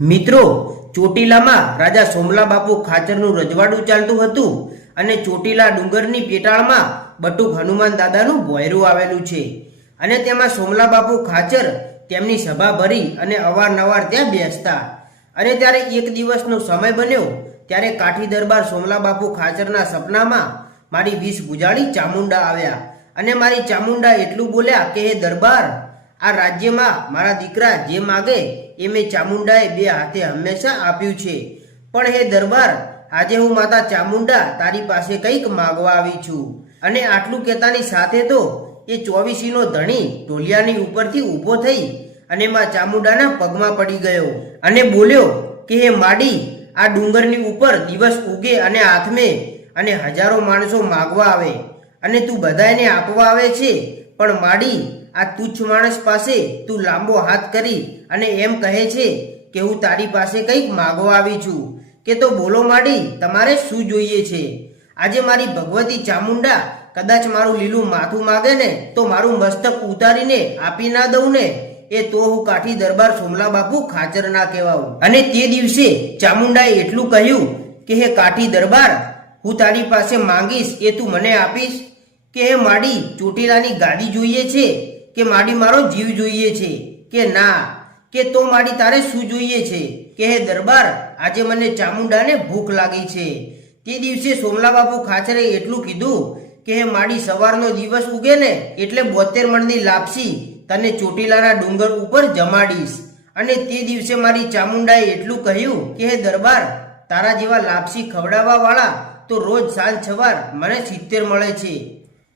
મિત્રો, ચોટીલામાં રાજા સોમલા બાપુ ખાચરનું રજવાડું ચાલતું હતું અને ચોટીલા ડુંગરની પેટાળમાં બટુક હનુમાન દાદાનું ભોયરું આવેલું છે. અને તેમાં સોમલા બાપુ ખાચર તેમની સભા ભરી અને અવારનવાર ત્યાં બેસતા. અને ત્યારે એક દિવસનો સમય બન્યો ત્યારે કાઠી દરબાર સોમલા બાપુ ખાચરના સપનામાં મારી વીસ ગુજાળી ચામુંડા આવ્યા. અને મારી ચામુંડા એટલું બોલ્યા કે, હે દરબાર આ રાજ્યમાં મારા દીકરા જે માગે એ મેં ચામુંડાએ બે હાથે હંમેશા આપ્યું છે. પણ હે દરબાર, આજે હું માતા ચામુંડા તારી પાસે કંઈક માગવા આવી છું. અને આટલું કહેતાની સાથે તો એ ચોવીસીનો ધણી ઢોલિયાની ઉપરથી ઊભો થઈ અને માં ચામુંડાના પગમાં પડી ગયો અને બોલ્યો કે હે માડી, આ ડુંગરની ઉપર દિવસ ઉગે અને હાથમે અને હજારો માણસો માગવા આવે અને તું બધાને આપવા આવે છે. પણ માડી આ તુચ્છ માણસ પાસે તું લાંબો હાથ કરી અને એમ કહે છે કે હું તારી પાસે કંઈક માગવા આવી છું. કે તો બોલો માડી, તમારે શું જોઈએ છે? આજે મારી ભગવતી ચામુંડા કદાચ મારું લીલું માથું માગે ને, તો મારું મસ્તક ઉતારીને આપી ના દઉં ને? એ તો હું કાઠી દરબાર સોમલા બાપુ ખાચર ના કહેવાઉં. અને તે દિવસે ચામુંડાએ એટલું કહ્યું કે, હે કાઠી દરબાર, હું તારી પાસે માંગીશ, એ તું મને આપીશ? કે, હે માડી, ચોટીલાની ગાડી જોઈએ છે? કે માડી મારો જીવ જોઈએ છે, કે ના? કે તો માડી તારે શું જોઈએ છે? કે હે દરબાર, આજે મને ચામુંડાને ભૂખ લાગી છે. તે દિવસે સોમલા બાપુ ખાચરે એટલું કીધું કે હે માડી, સવારનો દિવસ ઉગે ને એટલે બોતેર મણની લાપસી તને ચોટીલાના ડુંગર ઉપર જમાડીશ. અને તે દિવસે મારી ચામુંડાએ એટલું કહ્યું કે હે દરબાર, તારા જેવા લાપસી ખવડાવવા વાળા તો રોજ સાંજ સવાર મને સિત્તેર મળે છે.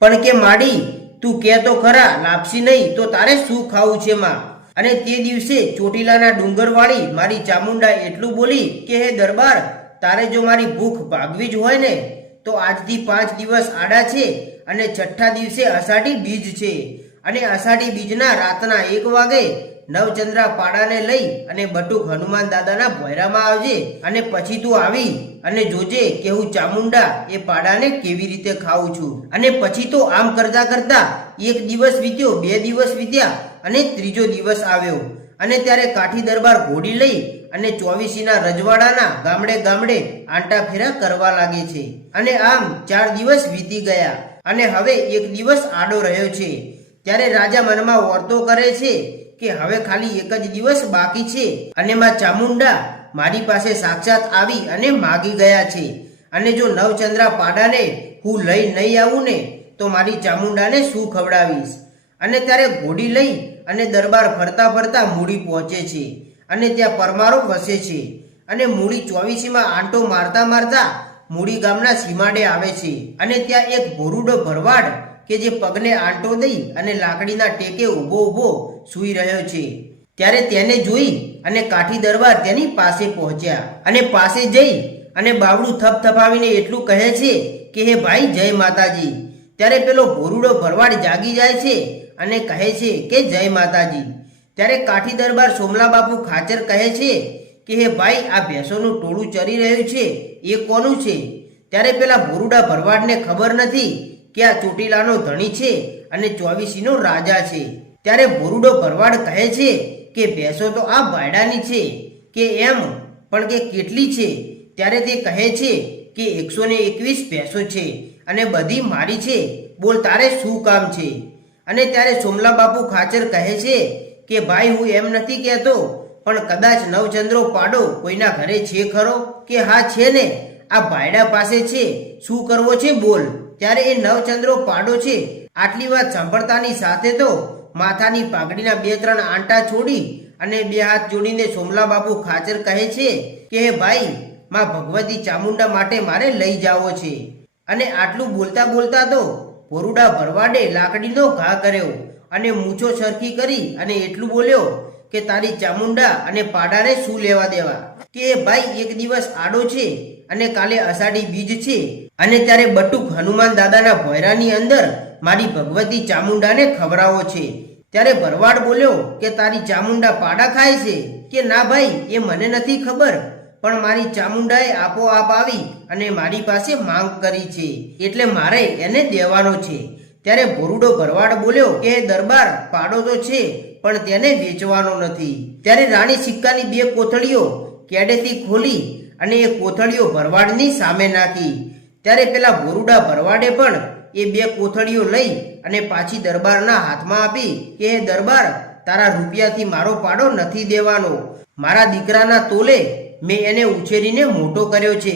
પણ કે માડી તું કે તો ખરા, લાપસી નહીં, તો તારે શું ખાવું છે માં? અને તે દિવસે ચોટીલાના ડુંગરવાળી મારી ચામુંડા એટલું બોલી કે, હે દરબાર, તારે જો મારી ભૂખ ભાગવી જ હોય ને, તો આજથી પાંચ દિવસ આડા છે અને છઠ્ઠા દિવસે અષાઢી બીજ છે. અને અષાઢી બીજના રાતના એક વાગે નવચંદ્રા પાડાને લઈ અને બટુક હનુમાન દાદાના ભોયરામાં આવજે અને પછી તું આવી અને જોજે કે હું ચામુંડા એ પાડાને કેવી રીતે ખાઉં છું. અને પછી તો આમ કરતા કરતા એક દિવસ વીત્યો, બે દિવસ વીત્યા અને ત્રીજો દિવસ આવ્યો. અને ત્યારે કાઠી દરબાર ઘોડી લઈ અને ચોવીસીના રજવાડાના ગામડે ગામડે આંટા ફેરા કરવા લાગે છે. અને આમ ચાર દિવસ વીતી ગયા અને હવે એક દિવસ આડો રહ્યો છે. ત્યારે રાજા મનમાં વર્તો કરે છે કે હવે ખાલી એક જ દિવસ બાકી છે અને માં ચામુંડા મારી પાસે સાક્ષાત આવી અને માગી ગયા છે. અને જો નવચંદ્રા પાડાને હું લઈ નહીં આવું ને, તો મારી ચામુંડાને શું ખવડાવીશ? અને ત્યારે ઘોડી લઈ અને દરબાર ફરતા ફરતા મૂડી પહોંચે છે અને ત્યાં પરમારો વસે છે. અને મૂડી ચોવીસીમાં આંટો મારતા મારતા મૂડી ગામના સીમાડે આવે છે. અને ત્યાં એક ભોરુડો ભરવાડ કે જે પગને આંટો દઈ અને લાકડીના ટેકે ઊભો ઊભો સૂઈ રહ્યો છે. ત્યારે તેને જોઈ અને કાઠી દરબાર તેની પાસે પહોંચ્યા અને પાસે જઈ અને બાવડું થપથપાવીને એટલું કહે છે કે, હે ભાઈ, જય માતાજી. ત્યારે પેલો ભોરુડો ભરવાડ જાગી જાય છે અને કહે છે કે, જય માતાજી. ત્યારે કાઠી દરબાર સોમલા બાપુ ખાચર કહે છે કે, હે ભાઈ, આ ભેંસોનું ટોળું ચરી રહ્યું છે. એ કોનું છે? ત્યારે પેલા ભોરુડા ભરવાડને ખબર નથી કે આ ચોટીલાનો ધણી છે અને ચોવીસીનો રાજા છે. ત્યારે ભોરુડો ભરવાડ કહે છે કે ભેંસો તો આ ભાયડાની છે, કે એમ, પણ કે કેટલી છે? ત્યારે તે કહે છે કે એકસો ને એકવીસ ભેંસો છે અને બધી મારી છે. બોલ, તારે શું કામ છે? અને ત્યારે સોમલા બાપુ ખાચર કહે છે કે, ભાઈ, હું એમ નથી કહેતો, પણ કદાચ નવચંદ્રો પાડો, કોઈના ઘરે છે ખરો? કે હા, છે ને? આ ભાયડા પાસે છે, શું કરવો છે? બોલ. ત્યારે એ નવચંદ્રો પાડો છે. આટલી વાત સાંભળતાની સાથે તો માથાની પાઘડીના બે ત્રણ આંટા છોડી અને બે હાથ જોડીને સોમલા બાપુ ખાચર કહે છે કે, હે ભાઈ, માં ભગવતી ચામુંડા માટે મારે લઈ જાવો છે. અને આટલું બોલતા બોલતા તો ભોરુડા ભરવાડે લાકડીનો ઘા કર્યો અને મૂછો સરખી કરી અને એટલું બોલ્યો કે, તારી ચામુંડા અને પાડાને શું લેવા દેવા? કે ભાઈ એક દિવસ આડો છે અને કાલે અષાઢી બીજ છે. અને ત્યારે બટુક હનુમાન દાદાના ભોયરાની અંદર મારી ભગવતી ચામુંડાને ખવડાવો છે. ત્યારે ભરવાડ બોલ્યો કે તારી ચામુંડા પાડા ખાય છે કે ના ભાઈ, એ મને નથી ખબર, પણ મારી ચામુંડાએ આપોઆપ આવી અને મારી પાસે માંગ કરી છે, એટલે મારે એને દેવાનો છે. ત્યારે ભોરુડો ભરવાડ બોલ્યો કે, દરબાર, પાડો તો છે, પણ તેને વેચવાનો નથી. ત્યારે રાણી સિક્કાની બે કોથળીઓ કેડેથી ખોલી અને એ કોથળીઓ ભરવાડની સામે નાખી. ત્યારે પેલા ભોરુડા ભરવાડે પણ એ બે કોથળીઓ લઈ અને પાછી દરબારના હાથમાં આપી કે, હે દરબાર, તારા રૂપિયાથી મારો પાડો નથી દેવાનો. મારા દીકરાના તોલે મેં એને ઉછેરીને મોટો કર્યો છે.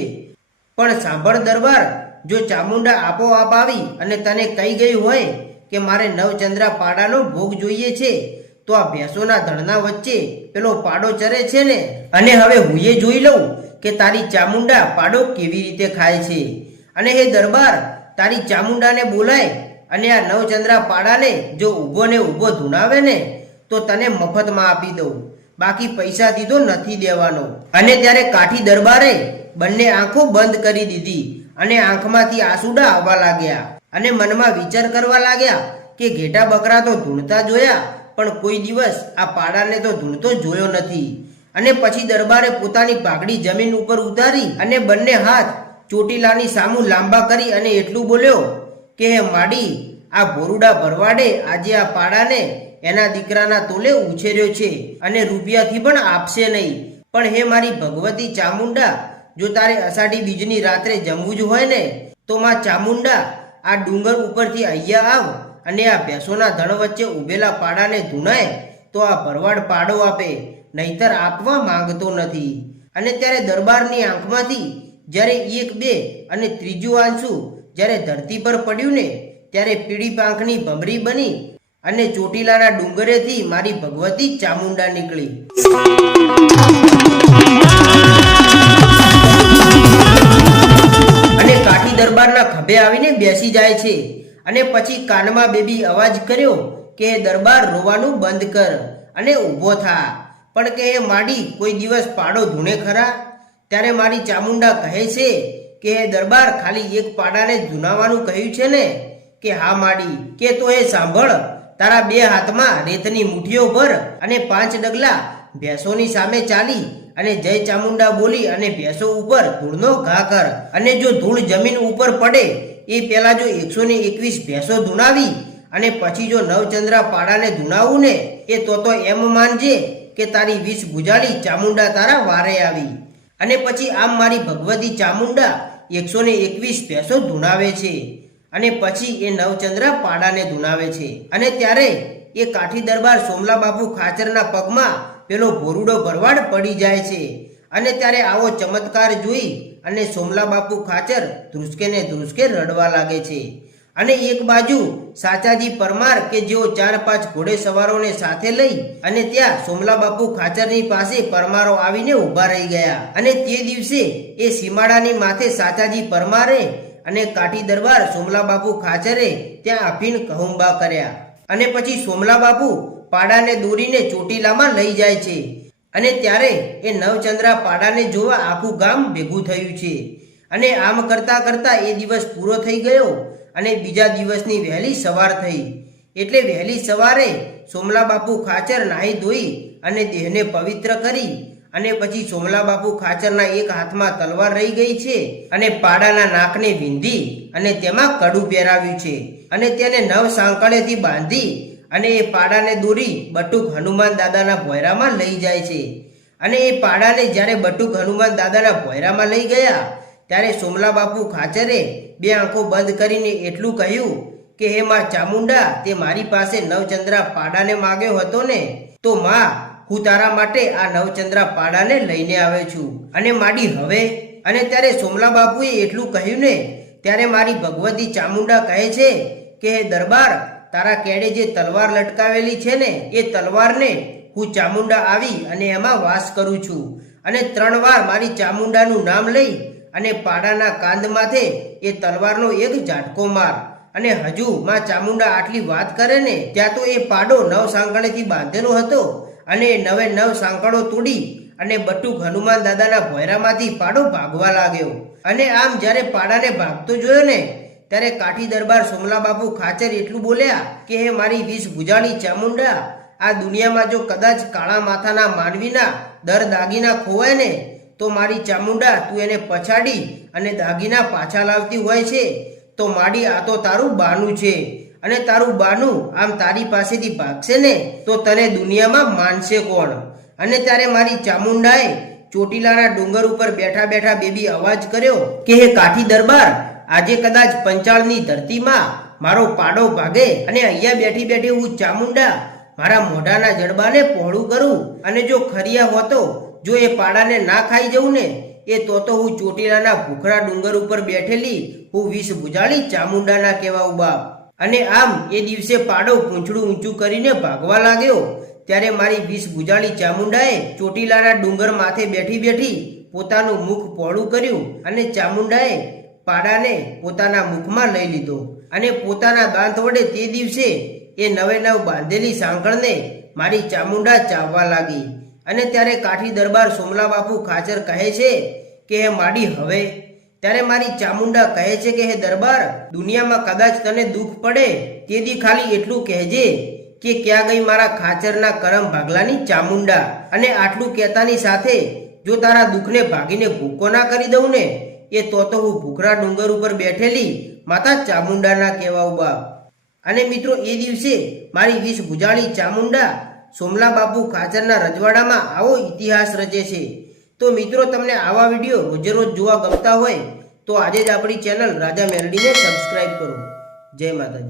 પણ સાંભળ દરબાર, જો ચામુંડા આપોઆપ આવી અને તને કહી ગયું હોય કે મારે નવચંદ્રા પાડાનો ભોગ જોઈએ છે, તો આ ભેંસોના ધણના વચ્ચે પેલો પાડો ચરે છે ને? અને હવે હું એ જોઈ લઉં કે તારી ચામુંડા પાડો કેવી રીતે ખાય છે. અને એ દરબાર તારી ચામુંડાને બોલાય અને આ નવચંદ્રા પાડાને જો ઊભો ને ઊભો ધૂણાવે ને, તો તને મફતમાં આપી દઉં. બાકી પૈસા દીધો નથી દેવાનો. અને ત્યારે કાઠી દરબારે બંને આંખો બંધ કરી દીધી અને આંખમાંથી આંસુડા આવવા લાગ્યા. અને મનમાં વિચાર કરવા લાગ્યા કે ઘેટા બકરા તો ધૂણતા જોયા, પણ કોઈ દિવસ આ પાડાને તો ધૂણતો જોયો નથી. અને પછી દરબારે પોતાની પાઘડી જમીન ઉપર ઉતારી અને બંને હાથ ચોટીલાની સામું લાંબા કરી અને એટલું બોલ્યો કે હે માડી, આ ભોરુડા ભરવાડે આજે આ પાડાને એના દીકરાના તોલે ઉછેર્યો છે અને રૂપિયાથી પણ આપશે નહીં. પણ હે મારી ભગવતી ચામુંડા, જો તારે અષાઢી બીજની રાત્રે જમવું જ હોય ને, તો માં ચામુંડા, આ ડુંગર ઉપરથી અહીંયા આવ અને આ ભેંસોના ધણ વચ્ચે ઉભેલા પાડાને ધૂણાય, તો આ ભરવાડ પાડો આપે, નહીતર આપવા માંગતો નથી. અને ત્યારે દરબારની આંખમાંથી જ્યારે એક બે અને ત્રીજું આંસુ જ્યારે ધરતી પર પડ્યું ને, ત્યારે પીળી પાંખની ભમરી બની અને ચોટીલાના ડુંગરેથી મારી ભગવતી ચામુંડા નીકળી. અને કાઠી દરબારના ખભે આવીને બેસી જાય છે. અને પછી કાનમાં બેબી અવાજ કર્યો કે, દરબાર રોવાનું બંધ કર. અને ઊભો થા. પણ કે, એ માડી, કોઈ દિવસ પાડો ધૂણે ખરા? ત્યારે મારી ચામુંડા કહે છે કે દરબાર ખાલી એક પાડાને ધૂનાવાનું કહ્યું છે ને? કે હા માડી, કે તો એ સાંભળ. તારા બે હાથમાં રેતની મુઠ્ઠીઓ ભર અને પાંચ ડગલા ભેંસોની સામે ચાલી અને જય ચામુંડા બોલી અને ભેંસો ઉપર ધૂળનો ઘા કર અને જો ધૂળ જમીન ઉપર પડે, એ પહેલા જો એકસો ને એકવીસ ભેંસો ધૂણાવી અને પછી જો નવચંદ્રા પાડાને ધૂણાવું ને, એ તો તો એમ માનજે કે તારી વીસ ગુજાળી ચામુંડા તારા વારે આવી. અને પછી આમ મારી ભગવતી ચામુંડા એકસો ને એકવીસ ભેંસો ધૂણાવે છે. અને પછી એ નવચંદ્ર પાડાને ધૂણાવે છે. અને ત્યારે એ કાઠી દરબાર સોમલા બાપુ ખાચરના પગમાં પેલો ભોરુડો ભરવાડ પડી જાય છે. અને ત્યારે આવો ચમત્કાર જોઈ અને સોમલા બાપુ ખાચર ધ્રુસકે ને ધ્રુસકે રડવા લાગે છે. અને એક બાજુ સાચાજી પરમાર કે જેઓ ચાર પાંચ ઘોડે સવારોને સાથે લઈ અને ત્યાં સોમલા બાપુ ખાચરની પાસે પરમારો આવીને ઊભા રહી ગયા. અને તે દિવસે એ સીમાડાની માથે સાચાજી પરમારે અને કાઠી દરબાર સોમલા બાપુ ખાચરે ત્યાં અફીણ કહુંબા કર્યા. અને પછી સોમલા બાપુ પાડાને દોરીને ચોટીલામાં લઈ જાય છે. અને ત્યારે એ નવચંદ્રા પાડાને જોવા આખું ગામ ભેગું થયું છે. અને આમ કરતા કરતા એ દિવસ પૂરો થઈ ગયો અને બીજા દિવસની વહેલી સવાર થઈ. એટલે વહેલી સવારે સોમલા બાપુ ખાચર નાહી ધોઈ અને દેહને પવિત્ર કરી અને પછી સોમલા બાપુ ખાચરના એક હાથમાં તલવાર રહી ગઈ છે અને પાડાના નાકને વિંધી અને તેમાં કડું પહેરાવ્યું છે. અને તેને નવ સાંકળેથી બાંધી અને એ પાડાને દોરી બટુક હનુમાન દાદાના ભોયરામાં લઈ જાય છે. અને એ પાડાને જ્યારે બટુક હનુમાન દાદાના ભોયરામાં લઈ ગયા, ત્યારે સોમલા બાપુ ખાચરે બે આંખો બંધ કરીને એટલું કહ્યું કે, હે માં ચામુંડા, તે મારી પાસે નવચંદ્રા પાડાને માગ્યો હતો ને, તો માં, હું તારા માટે આ નવચંદ્રા પાડાને લઈને આવ્યો છું. અને માડી હવે? અને ત્યારે સોમલા બાપુએ એટલું કહ્યું ને, ત્યારે મારી ભગવતી ચામુંડા કહે છે કે, હે દરબાર, તારા કેડે જે તલવાર લટકાવેલી છે ને, એ તલવારને હું ચામુંડા આવી અને એમાં વાસ કરું છું. અને ત્રણ વાર મારી ચામુંડાનું નામ લઈ અને પાડાના કાંદ માથે એ તલવારનો એક ઝાટકો માર. અને હજુ માં ચામુંડા આટલી વાત કરે ને, ત્યાં તો એ પાડો નવ સાંકળેથી બાંધેલો હતો. અને નવે નવ સાંકળો તોડી અને બટુક હનુમાન દાદાના ભોયરામાંથી પાડો ભાગવા લાગ્યો. અને આમ જ્યારે પાડાને ભાગતો જોયો ને, ત્યારે કાઠી દરબાર સોમલા બાપુ ખાચર એટલું બોલ્યા કે, હે મારી વીસ ભુજાણી ચામુંડા, આ દુનિયામાં જો કદાચ કાળા માથાના માનવીના દર દાગીના ખોવાય ને તો મારી ચામુંડા તું એને પછાડી અને દાગીના પાછા લાવતી હોય છે, તો માડી આ તો તારું બાનું છે. અને તારું બાનું આમ તારી પાસેથી ભાગશે ને, તો તને દુનિયામાં માનશે કોણ? અને ત્યારે મારી ચામુંડાએ ચોટીલાના ડુંગર ઉપર બેઠા બેઠા બેબી અવાજ કર્યો કે, હે કાઠી દરબાર, આજે કદાચ પંચાળની ધરતીમાં મારો પાડો ભાગે અને અહીંયા બેઠી બેઠી હું ચામુંડા મારા મોઢાના જડબાને પહોળું કરું અને જો ખરિયા હોતો જો એ પાડાને ના ખાઈ જવું ને, એ તો તો હું ચોટીલાના ભૂખરા ડુંગર ઉપર બેઠેલી હું વિષ બુજાળી ચામુંડાના કહેવા ઉબા અને આમ એ દિવસે પાડો પૂંછડું ઊંચું કરીને ભાગવા લાગ્યો, ત્યારે મારી વિષ બુજાળી ચામુંડાએ ચોટીલાના ડુંગર માથે બેઠી બેઠી પોતાનું મુખ પહોળું કર્યું અને ચામુંડાએ પાડાને પોતાના મુખમાં લઈ લીધો. અને પોતાના દાંત વડે તે દિવસે એ નવે નવ બાંધેલી સાંકળને મારી ચામુંડા ચાવવા લાગી. અને ત્યારે કાઠી દરબાર સોમલા બાપુ ખાચર કહે છે કે, હે માડી, હવે. ત્યારે મારી ચામુંડા કહે છે કે, હે દરબાર, દુનિયામાં કદાચ તને દુઃખ પડે તેથી ખાલી એટલું કહેજે કે ક્યાં ગઈ મારા ખાચરના કરમ ભાગલાની ચામુંડા અને આટલું કહેતાની સાથે જો તારા દુઃખને ભાગીને ભૂકો ના કરી દઉં ને, એ તો તો હું ભૂખરા ડુંગર ઉપર બેઠેલી માતા ચામુંડાના કહેવા ઊભા અને મિત્રો, એ દિવસે મારી વીસ ભુજાણી ચામુંડા સોમલા બાપુ ખાચરના રજવાડામાં આવો ઇતિહાસ રચે છે. તો મિત્રો, તમને આવા વીડિયો રોજે રોજ જોવા ગમતા હોય, તો આજે જ આપણી ચેનલ રાજા મેરડીને સબસ્ક્રાઈબ કરો. જય માતાજી.